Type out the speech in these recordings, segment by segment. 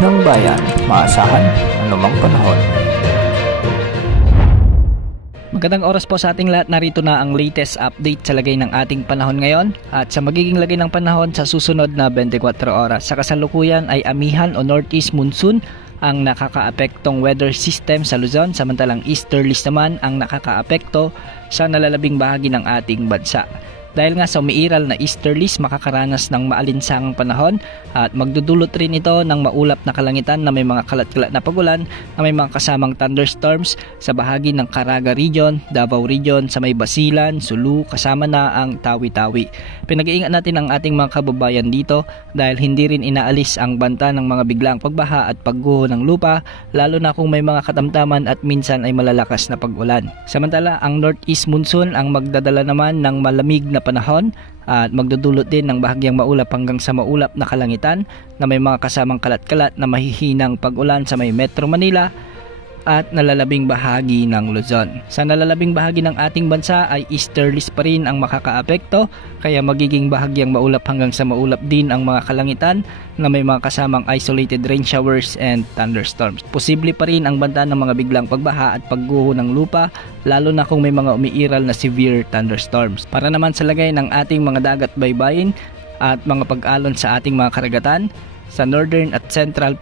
ng bayan, maasahan anumang panahon. Magandang oras po sa ating lahat. Narito na ang latest update sa lagay ng ating panahon ngayon at sa magiging lagay ng panahon sa susunod na 24 oras. Sa kasalukuyan ay amihan o northeast monsoon ang nakakaapektong weather system sa Luzon, samantalang easterlies naman ang nakakaapekto sa nalalabing bahagi ng ating bansa. Dahil nga sa umiiral na easterlies, makakaranas ng maalinsangang panahon at magdudulot rin ito ng maulap na kalangitan na may mga kalat-kalat na pagulan na may mga kasamang thunderstorms sa bahagi ng Caraga Region, Davao Region, sa may Basilan, Sulu, kasama na ang Tawi-Tawi. Pinag-iingat natin ang ating mga kababayan dito dahil hindi rin inaalis ang banta ng mga biglaang pagbaha at pagguho ng lupa, lalo na kung may mga katamtaman at minsan ay malalakas na pag-ulan. Samantala, ang northeast monsoon ang magdadala naman ng malamig na panahon at magdudulot din ng bahagyang maulap hanggang sa maulap na kalangitan na may mga kasamang kalat-kalat na mahihinang pag-ulan sa may Metro Manila at nalalabing bahagi ng Luzon. Sa nalalabing bahagi ng ating bansa ay easterlies pa rin ang makakaapekto, kaya magiging bahagyang maulap hanggang sa maulap din ang mga kalangitan na may mga kasamang isolated rain showers and thunderstorms. Posible pa rin ang banta ng mga biglang pagbaha at pagguho ng lupa, lalo na kung may mga umiiral na severe thunderstorms. Para naman sa lagay ng ating mga dagat baybayin at mga pag-alon sa ating mga karagatan, sa northern at central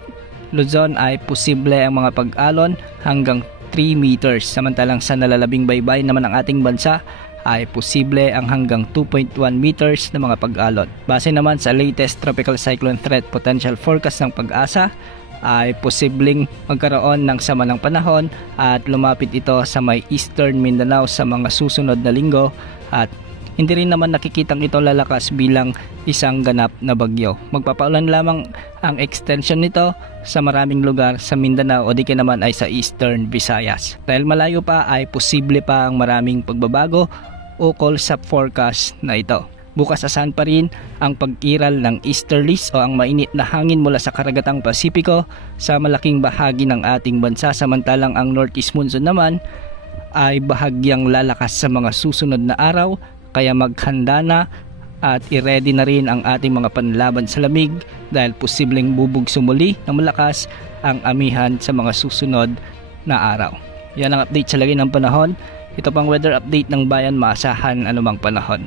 Luzon ay posible ang mga pag-alon hanggang 3 meters. Samantalang sa nalalabing baybayin naman ng ating bansa ay posible ang hanggang 2.1 meters na mga pag-alon. Base naman sa latest Tropical Cyclone Threat Potential Forecast ng Pag-asa, ay posibleng magkaroon ng sama ng panahon at lumapit ito sa may Eastern Mindanao sa mga susunod na linggo, at hindi rin naman nakikitang ito lalakas bilang isang ganap na bagyo. Magpapaulan lamang ang extension nito sa maraming lugar sa Mindanao o di kaya naman ay sa Eastern Visayas. Dahil malayo pa ay posible pa ang maraming pagbabago ukol sa forecast na ito. Bukas asahan pa rin ang pag-iral ng easterlies o ang mainit na hangin mula sa karagatang Pasipiko sa malaking bahagi ng ating bansa, samantalang ang northeast monsoon naman ay bahagyang lalakas sa mga susunod na araw. Kaya maghanda na at i-ready na rin ang ating mga panlaban sa lamig dahil posibleng bubugso muli ng malakas ang amihan sa mga susunod na araw. Yan ang update sa lagay ng panahon. Ito pang weather update ng bayan, maasahan anumang panahon.